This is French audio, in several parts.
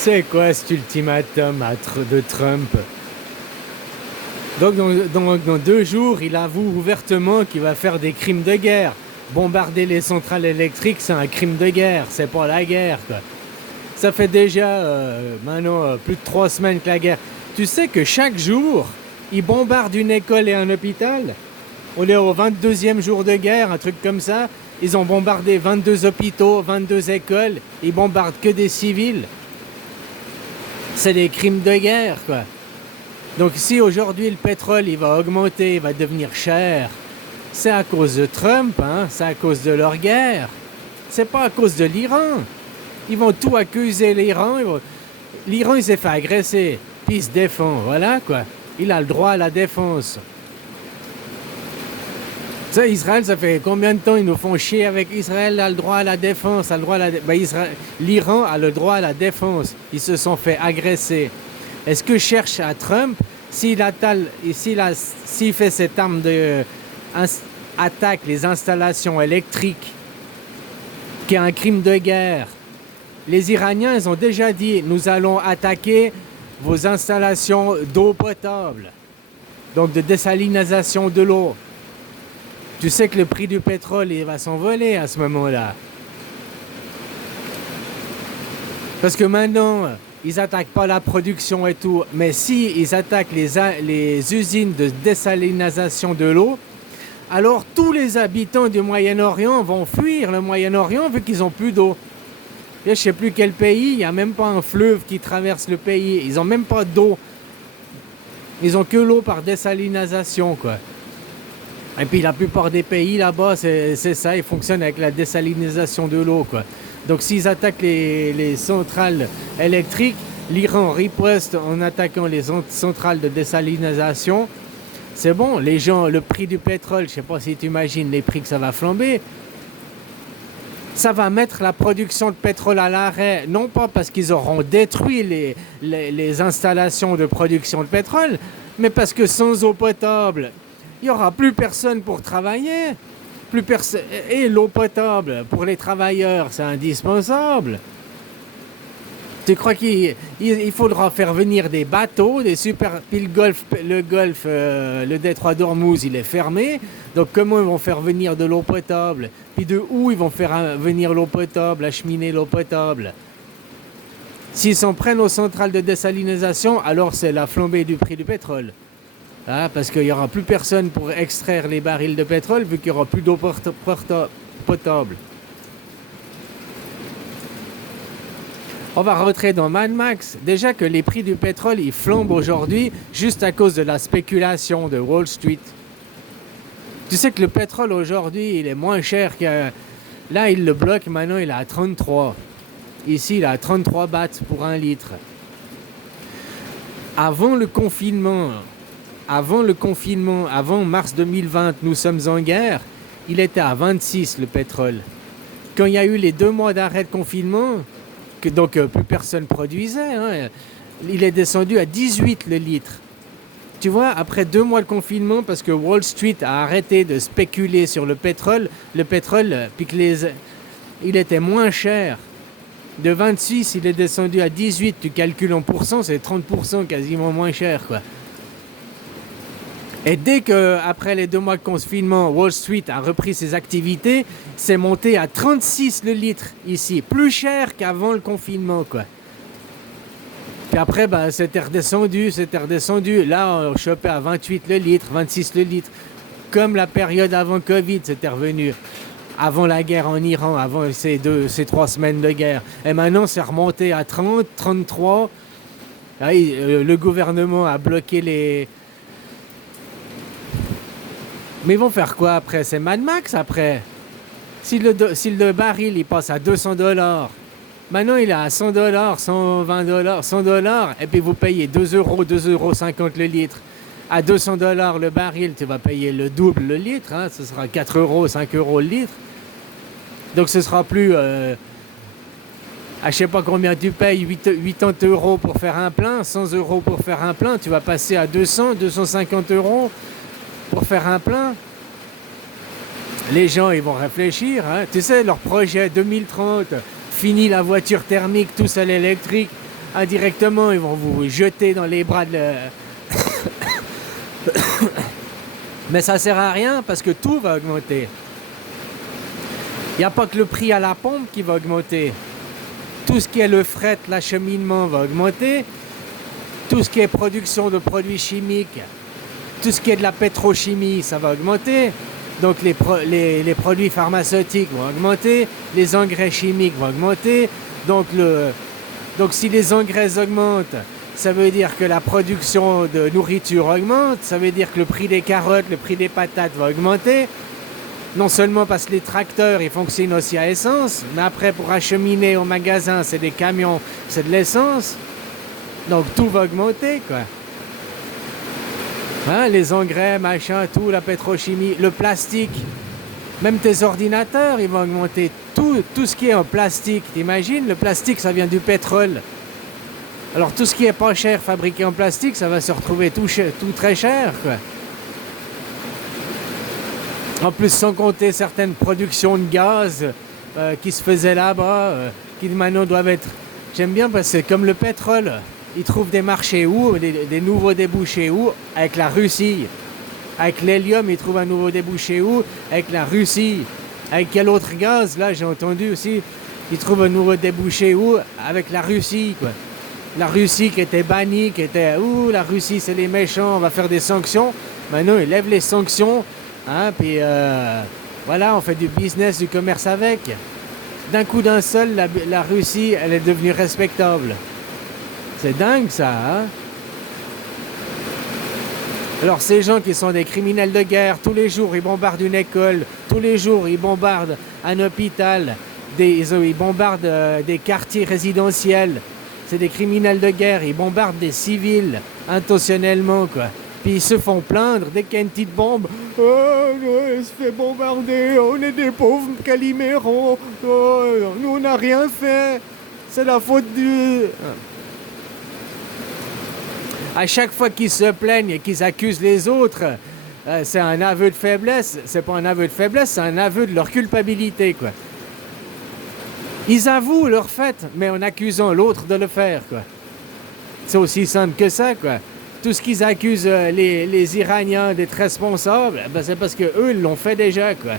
C'est quoi cet ultimatum de Trump? Donc dans 2 jours, il avoue ouvertement qu'il va faire des crimes de guerre. Bombarder les centrales électriques, c'est un crime de guerre, c'est pas la guerre, quoi. Ça fait déjà maintenant plus de 3 semaines que la guerre. Tu sais que chaque jour, ils bombardent une école et un hôpital? On est au 22e jour de guerre, un truc comme ça. Ils ont bombardé 22 hôpitaux, 22 écoles. Ils bombardent que des civils. C'est des crimes de guerre, quoi. Donc si aujourd'hui le pétrole il va augmenter, il va devenir cher, c'est à cause de Trump, hein, c'est à cause de leur guerre. C'est pas à cause de l'Iran. Ils vont tout accuser l'Iran. L'Iran il s'est fait agresser, puis il se défend, voilà quoi. Il a le droit à la défense. Ça, Israël, ça fait combien de temps ils nous font chier avec Israël a le droit à la défense, a le droit à la l'Iran a le droit à la défense. Ils se sont fait agresser. Est-ce que cherche à Trump, s'il fait cette arme de attaque les installations électriques, qui est un crime de guerre? Les Iraniens, ils ont déjà dit, nous allons attaquer vos installations d'eau potable, donc de désalinisation de l'eau. Tu sais que le prix du pétrole, il va s'envoler à ce moment-là. Parce que maintenant, ils attaquent pas la production et tout, mais si ils attaquent les usines de désalinisation de l'eau, alors tous les habitants du Moyen-Orient vont fuir le Moyen-Orient vu qu'ils n'ont plus d'eau. Je ne sais plus quel pays, il n'y a même pas un fleuve qui traverse le pays, ils n'ont même pas d'eau. Ils n'ont que l'eau par désalinisation, quoi. Et puis la plupart des pays là-bas, c'est ça, ils fonctionnent avec la désalinisation de l'eau, quoi. Donc s'ils attaquent les centrales électriques, l'Iran riposte en attaquant les centrales de désalinisation. C'est bon, les gens, le prix du pétrole, je ne sais pas si tu imagines les prix que ça va flamber. Ça va mettre la production de pétrole à l'arrêt, non pas parce qu'ils auront détruit les installations de production de pétrole, mais parce que sans eau potable, il n'y aura plus personne pour travailler. Et l'eau potable pour les travailleurs, c'est indispensable. Tu crois qu'il faudra faire venir des bateaux, des super... Puis le détroit d'Ormuz, il est fermé. Donc comment ils vont faire venir de l'eau potable? Puis de où ils vont faire venir l'eau potable, acheminer l'eau potable? S'ils s'en prennent aux centrales de désalinisation, alors c'est la flambée du prix du pétrole. Ah, parce qu'il n'y aura plus personne pour extraire les barils de pétrole vu qu'il n'y aura plus d'eau potable. On va rentrer dans Mad Max. Déjà que les prix du pétrole, ils flambent aujourd'hui juste à cause de la spéculation de Wall Street. Tu sais que le pétrole aujourd'hui, il est moins cher que... Là, il le bloque, maintenant il est à 33. Ici, il est à 33 bahts pour 1 litre. Avant le confinement, avant mars 2020, nous sommes en guerre, il était à 26 le pétrole. Quand il y a eu les 2 mois d'arrêt de confinement, donc plus personne produisait, hein, il est descendu à 18 le litre. Tu vois, après 2 mois de confinement, parce que Wall Street a arrêté de spéculer sur le pétrole, puis que il était moins cher. De 26, il est descendu à 18, tu calcules en pourcent, c'est 30% quasiment moins cher, quoi. Et dès que, après les 2 mois de confinement, Wall Street a repris ses activités, c'est monté à 36 le litre ici, plus cher qu'avant le confinement, quoi. Puis après, c'était redescendu. Là, on chopait à 28 le litre, 26 le litre. Comme la période avant Covid, c'était revenu. Avant la guerre en Iran, avant ces 3 semaines de guerre. Et maintenant, c'est remonté à 30, 33. Là, le gouvernement a bloqué les... Mais ils vont faire quoi après? C'est Mad Max après. Si le baril il passe à $200, maintenant il est à $100, $120, $100, et puis vous payez 2 euros, 2,50 € le litre. À $200 le baril, tu vas payer le double le litre, hein, ce sera 4 euros, 5 euros le litre. Donc ce sera plus... je sais pas combien tu payes, 80 € pour faire un plein, 100 € pour faire un plein, tu vas passer à 200, 250 € pour faire un plein. Les gens, ils vont réfléchir, hein. Tu sais, leur projet 2030, fini la voiture thermique, tous à l'électrique. indirectement, ils vont vous jeter dans les bras de Mais ça sert à rien parce que tout va augmenter. Il n'y a pas que le prix à la pompe qui va augmenter. Tout ce qui est le fret, l'acheminement va augmenter. Tout ce qui est production de produits chimiques, tout ce qui est de la pétrochimie, ça va augmenter. Donc les produits pharmaceutiques vont augmenter, les engrais chimiques vont augmenter. Donc si les engrais augmentent, ça veut dire que la production de nourriture augmente, ça veut dire que le prix des carottes, le prix des patates va augmenter. Non seulement parce que les tracteurs, ils fonctionnent aussi à essence, mais après pour acheminer au magasin, c'est des camions, c'est de l'essence. Donc tout va augmenter, quoi. Hein, les engrais, machin, tout, la pétrochimie, le plastique. Même tes ordinateurs, ils vont augmenter. Tout ce qui est en plastique, t'imagines? Le plastique, ça vient du pétrole. Alors tout ce qui est pas cher fabriqué en plastique, ça va se retrouver tout très cher, quoi. En plus, sans compter certaines productions de gaz qui se faisaient là-bas, qui maintenant doivent être... J'aime bien parce que c'est comme le pétrole. Ils trouvent des marchés où, des nouveaux débouchés où? Avec la Russie. Avec l'hélium, ils trouvent un nouveau débouché où? Avec la Russie. Avec quel autre gaz? Là, j'ai entendu aussi, ils trouvent un nouveau débouché où? Avec la Russie, quoi. La Russie qui était bannie, qui était... Ouh, la Russie, c'est les méchants, on va faire des sanctions. Maintenant, ils lèvent les sanctions. Hein, puis voilà, on fait du business, du commerce avec. D'un coup d'un seul, la Russie, elle est devenue respectable. C'est dingue ça, hein? Alors ces gens qui sont des criminels de guerre, tous les jours ils bombardent une école, tous les jours ils bombardent un hôpital, ils bombardent des quartiers résidentiels. C'est des criminels de guerre, ils bombardent des civils intentionnellement, quoi. Puis ils se font plaindre dès qu'il y a une petite bombe. Oh, on se fait bombarder, on est des pauvres calimérons, oh, nous on n'a rien fait, c'est la faute du... À chaque fois qu'ils se plaignent et qu'ils accusent les autres, c'est un aveu de faiblesse. C'est pas un aveu de faiblesse, c'est un aveu de leur culpabilité, quoi. Ils avouent leur fait, mais en accusant l'autre de le faire, quoi. C'est aussi simple que ça, quoi. Tout ce qu'ils accusent les Iraniens d'être responsables, ben c'est parce qu'eux, ils l'ont fait déjà, quoi.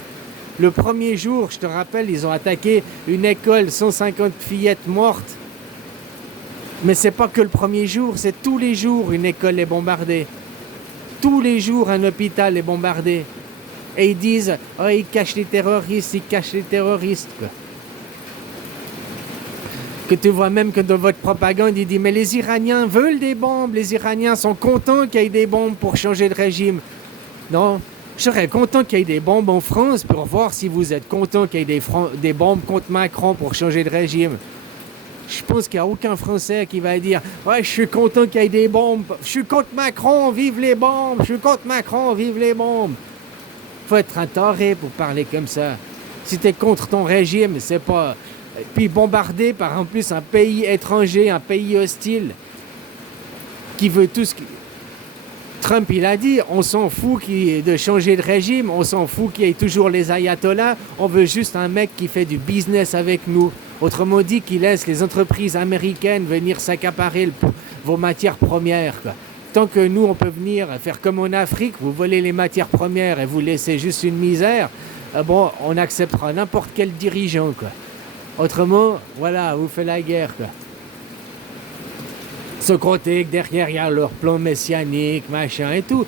Le premier jour, je te rappelle, ils ont attaqué une école, 150 fillettes mortes. Mais c'est pas que le premier jour, c'est tous les jours une école est bombardée. Tous les jours un hôpital est bombardé. Et ils disent, oh, ils cachent les terroristes, quoi. Que tu vois même que dans votre propagande, ils disent, mais les Iraniens veulent des bombes, les Iraniens sont contents qu'il y ait des bombes pour changer de régime. Non, je serais content qu'il y ait des bombes en France pour voir si vous êtes content qu'il y ait des bombes contre Macron pour changer de régime. Je pense qu'il n'y a aucun Français qui va dire « Ouais, je suis content qu'il y ait des bombes. Je suis contre Macron, vive les bombes. Je suis contre Macron, vive les bombes. » Faut être un taré pour parler comme ça. Si tu es contre ton régime, c'est pas... Puis bombarder par en plus un pays étranger, un pays hostile, qui veut tout ce... Trump, il a dit, on s'en fout de changer de régime, on s'en fout qu'il y ait toujours les ayatollahs, on veut juste un mec qui fait du business avec nous. Autrement dit, qui laisse les entreprises américaines venir s'accaparer vos matières premières, quoi. Tant que nous, on peut venir faire comme en Afrique, vous volez les matières premières et vous laissez juste une misère, bon, on acceptera n'importe quel dirigeant, quoi. Autrement, voilà, vous faites la guerre, quoi. Sans compter que derrière, il y a leur plan messianique, machin et tout.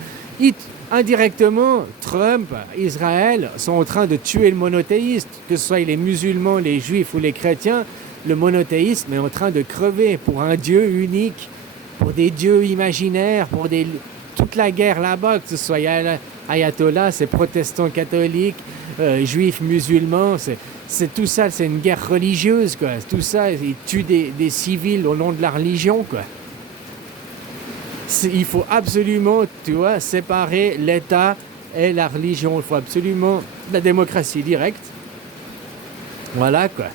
Indirectement, Trump, Israël sont en train de tuer le monothéiste, que ce soit les musulmans, les juifs ou les chrétiens. Le monothéisme est en train de crever pour un Dieu unique, pour des dieux imaginaires, pour toute la guerre là-bas, que ce soit ayatollah, c'est protestants catholiques, juifs, musulmans, c'est tout ça, c'est une guerre religieuse, quoi. Tout ça, ils tuent des civils au nom de la religion, quoi. Il faut absolument, tu vois, séparer l'État et la religion. Il faut absolument la démocratie directe. Voilà, quoi.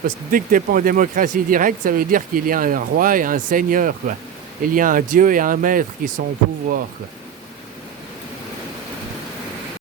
Parce que dès que tu n'es pas en démocratie directe, ça veut dire qu'il y a un roi et un seigneur, quoi. Il y a un dieu et un maître qui sont au pouvoir, quoi.